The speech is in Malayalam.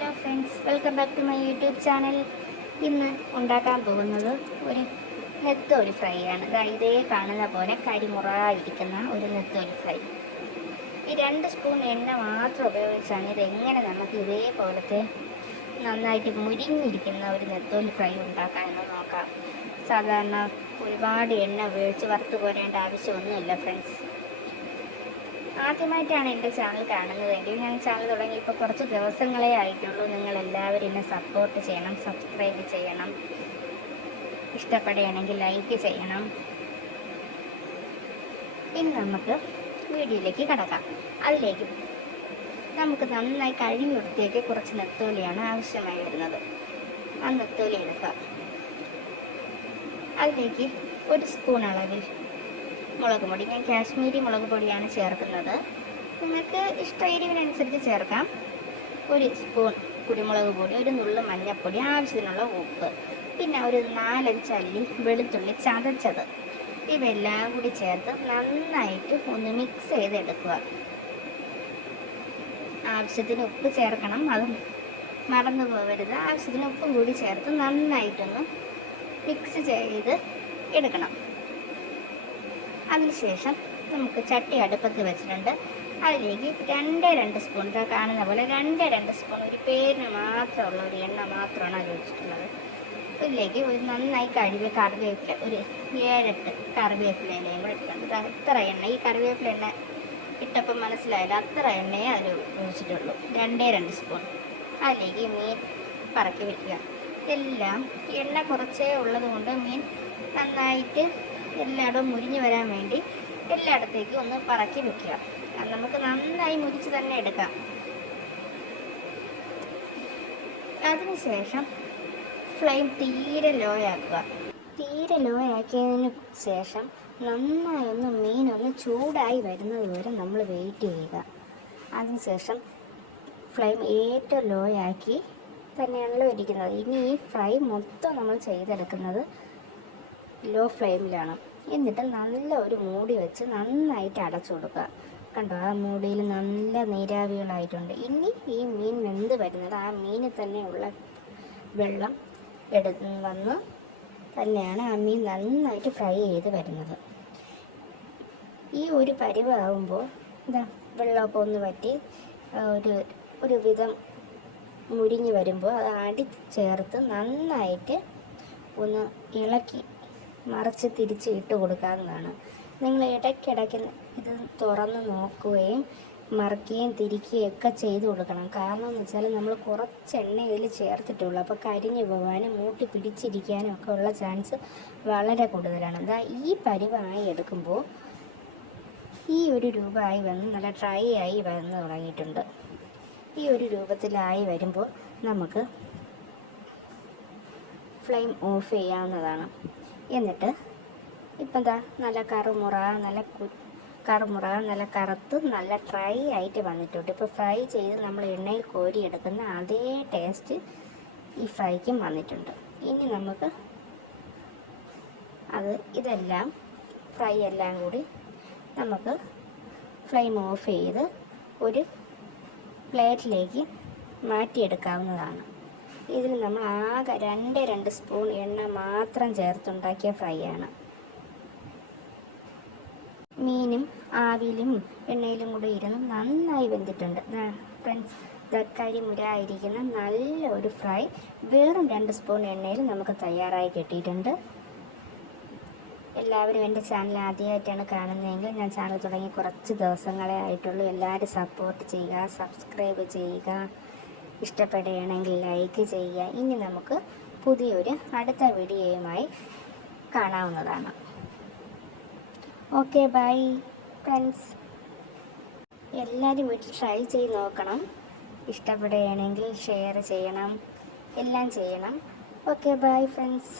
Hello friends welcome back to my YouTube channel. ഇന്ന് ഉണ്ടാക്കാൻ പോകുന്നത് ഒരു നെത്തോലി ഫ്രൈ ആണ്. ഇതേ കാണുന്ന പോലെ കരിമുറായിരിക്കുന്ന ഒരു നെത്തോലി ഫ്രൈ. ഈ രണ്ട് സ്പൂൺ എണ്ണ മാത്രം ഉപയോഗിച്ചാണ് ഇതെങ്ങനെ നമുക്ക് ഇതേപോലത്തെ നന്നായിട്ട് മുരിഞ്ഞിരിക്കുന്ന ഒരു നെത്തോലി ഫ്രൈ ഉണ്ടാക്കാമെന്ന് നോക്കാം. സാധാരണ ഒരുപാട് എണ്ണ ഉപയോഗിച്ച് വറുത്ത് പോരേണ്ട ആവശ്യമൊന്നുമില്ല ഫ്രണ്ട്സ്. ആദ്യമായിട്ടാണ് എന്റെ ചാനൽ കാണുന്നതെങ്കിൽ ഞാൻ ചാനൽ തുടങ്ങി ഇപ്പോൾ കുറച്ച് ദിവസങ്ങളേ ആയിട്ടുള്ളൂ. നിങ്ങൾ എല്ലാവരും എന്നെ സപ്പോർട്ട് ചെയ്യണം സബ്സ്ക്രൈബ് ചെയ്യണം. ഇഷ്ടപ്പെടുകയാണെങ്കിൽ ലൈക്ക് ചെയ്യണം. ഇനി നമുക്ക് വീഡിയോയിലേക്ക് കടക്കാം. അതിലേക്ക് നമുക്ക് നന്നായി കഴിഞ്ഞു വൃത്തിയാക്കി കുറച്ച് നെത്തോലിയാണ് ആവശ്യമായി വരുന്നത്. ആ നെത്തോലി എടുക്കുക അതിലേക്ക് ഒരു സ്പൂൺ അളവിൽ മുളക് പൊടി. ഞാൻ കാശ്മീരി മുളക് പൊടിയാണ് ചേർക്കുന്നത്. നിങ്ങൾക്ക് ഇഷ്ട എരിവിനനുസരിച്ച് ചേർക്കാം. ഒരു സ്പൂൺ കുരുമുളക് പൊടി ഒരു നുള്ളു മഞ്ഞൾപ്പൊടി ആവശ്യത്തിനുള്ള ഉപ്പ് പിന്നെ ഒരു നാലഞ്ച് അല്ലി വെളുത്തുള്ളി ചതച്ചത്. ഇവയെല്ലാം കൂടി ചേർത്ത് നന്നായിട്ട് ഒന്ന് മിക്സ് ചെയ്തെടുക്കുക. ആവശ്യത്തിന് ഉപ്പ് ചേർക്കണം. അത് മറന്നു പോകരുത്. ആവശ്യത്തിന് ഉപ്പും കൂടി ചേർത്ത് നന്നായിട്ടൊന്ന് മിക്സ് ചെയ്ത് എടുക്കണം. അതിനുശേഷം നമുക്ക് ചട്ടി അടുപ്പത്ത് വെച്ചിട്ടുണ്ട്. അതിലേക്ക് രണ്ട് രണ്ട് സ്പൂൺ ഇതാ കാണുന്ന പോലെ രണ്ട് രണ്ട് സ്പൂൺ ഒരു പേരിന് മാത്രമുള്ള ഒരു എണ്ണ മാത്രമാണ് അത് വെച്ചിട്ടുള്ളത്. ഇതിലേക്ക് ഒരു നന്നായി കഴുകിയ കറിവേപ്പില ഒരു ഏഴെട്ട് കറിവേപ്പില ഇലയും കൂടെ ഇട്ടിട്ടുണ്ട്. അത്ര എണ്ണ ഈ കറിവേപ്പില എണ്ണ ഇട്ടപ്പം മനസ്സിലായില്ല അത്ര എണ്ണയെ അതിൽ ഒഴിച്ചിട്ടുള്ളൂ. രണ്ടേ രണ്ട് സ്പൂൺ. അതിലേക്ക് മീൻ പറക്കി വെക്കുക. ഇതെല്ലാം എണ്ണ കുറച്ചേ ഉള്ളതുകൊണ്ട് മീൻ നന്നായിട്ട് എല്ലായിടവും മുരിഞ്ഞു വരാൻ വേണ്ടി എല്ലായിടത്തേക്കും ഒന്ന് പറക്കി വെക്കുക. നമുക്ക് നന്നായി മുരിച്ച് തന്നെ എടുക്കാം. അതിനുശേഷം ഫ്ലെയിം തീരെ ലോ ആക്കുക. തീരെ ലോ ആക്കിയതിന് ശേഷം നന്നായൊന്ന് മീനൊന്ന് ചൂടായി വരുന്നത് വരെ നമ്മൾ വെയിറ്റ് ചെയ്യുക. അതിനുശേഷം ഫ്ലെയിം ഏറ്റവും ലോ ആക്കി തന്നെയാണല്ലോ ഇരിക്കുന്നത്. ഇനി ഈ ഫ്രൈ മൊത്തം നമ്മൾ ചെയ്തെടുക്കുന്നത് ലോ ഫ്ലെയിമിലാണ് എന്നിട്ട് നല്ല ഒരു മൂടി വെച്ച് നന്നായിട്ട് അടച്ചു കൊടുക്കുക. കണ്ടോ? ആ മൂടിയിൽ നല്ല നീരാവികളായിട്ടുണ്ട്. ഇനി ഈ മീൻ വെന്ത് വരുന്നത് ആ മീനിൽ തന്നെയുള്ള വെള്ളം എടു വന്ന് തന്നെയാണ് ആ മീൻ നന്നായിട്ട് ഫ്രൈ ചെയ്ത് വരുന്നത്. ഈ ഒരു പരിവാകുമ്പോൾ എന്താ വെള്ളമൊക്കെ ഒന്ന് വറ്റി ഒരു ഒരു വിധം മുരിഞ്ഞ് വരുമ്പോൾ അത് അടി ചേർത്ത് നന്നായിട്ട് ഒന്ന് ഇളക്കി മറിച്ച് തിരിച്ച് ഇട്ട് കൊടുക്കാവുന്നതാണ് നിങ്ങൾ ഇടയ്ക്കിടയ്ക്ക് ഇത് തുറന്ന് നോക്കുകയും മറിക്കുകയും തിരിക്കുകയും ഒക്കെ ചെയ്ത് കൊടുക്കണം. കാരണം എന്ന് വെച്ചാൽ നമ്മൾ കുറച്ച് എണ്ണ ഇതിൽ ചേർത്തിട്ടുള്ളൂ. അപ്പോൾ കരിഞ്ഞു പോകാനും മൂട്ടി പിടിച്ചിരിക്കാനും ഒക്കെ ഉള്ള ചാൻസ് വളരെ കൂടുതലാണ്. എന്താ ഈ പരിവായി എടുക്കുമ്പോൾ ഈ ഒരു രൂപമായി വന്ന് നല്ല ഡ്രൈ ആയി വന്ന് തുടങ്ങിയിട്ടുണ്ട്. ഈ ഒരു രൂപത്തിലായി വരുമ്പോൾ നമുക്ക് ഫ്ലെയിം ഓഫ് ചെയ്യാവുന്നതാണ്. എന്നിട്ട് ഇപ്പം എന്താ നല്ല കറുമുറ നല്ല കറുമുറ നല്ല കറുത്ത് നല്ല ഡ്രൈ ആയിട്ട് വന്നിട്ടുണ്ട്. ഇപ്പോൾ ഫ്രൈ ചെയ്ത് നമ്മൾ എണ്ണയിൽ കോരിയെടുക്കുന്ന അതേ ടേസ്റ്റ് ഈ ഫ്രൈക്കും വന്നിട്ടുണ്ട്. ഇനി നമുക്ക് അത് ഇതെല്ലാം ഫ്രൈ എല്ലാം കൂടി നമുക്ക് ഫ്ലെയിം ഓഫ് ചെയ്ത് ഒരു പ്ലേറ്റിലേക്ക് മാറ്റിയെടുക്കാവുന്നതാണ്. ഇതിന് നമ്മൾ ആകെ രണ്ട് രണ്ട് സ്പൂൺ എണ്ണ മാത്രം ചേർത്തുണ്ടാക്കിയ ഫ്രൈ ആണ് മീനും ആവിയിലും എണ്ണയിലും കൂടി ഇരുന്ന് നന്നായി വെന്തിട്ടുണ്ട്. ഫ്രണ്ട്സ് തക്കാരി മുരായിരിക്കുന്ന നല്ല ഒരു ഫ്രൈ വെറും രണ്ട് സ്പൂൺ എണ്ണയിൽ നമുക്ക് തയ്യാറായി കിട്ടിയിട്ടുണ്ട്. എല്ലാവരും എന്റെ ചാനൽ ആദ്യമായിട്ടാണ് കാണുന്നതെങ്കിൽ ഞാൻ ചാനൽ തുടങ്ങി കുറച്ച് ദിവസങ്ങളെ ആയിട്ടുള്ളൂ. എല്ലാവരും സപ്പോർട്ട് ചെയ്യുക സബ്സ്ക്രൈബ് ചെയ്യുക. ഇഷ്ടപ്പെടുകയാണെങ്കിൽ ലൈക്ക് ചെയ്യുക. ഇനി നമുക്ക് പുതിയൊരു അടുത്ത വീഡിയോയുമായി കാണാവുന്നതാണ്. ഓക്കെ ബൈ ഫ്രണ്ട്സ് എല്ലാവരും വീട്ടിൽ ട്രൈ ചെയ്ത് നോക്കണം. ഇഷ്ടപ്പെടുകയാണെങ്കിൽ ഷെയർ ചെയ്യണം. എല്ലാം ചെയ്യണം. Okay bye friends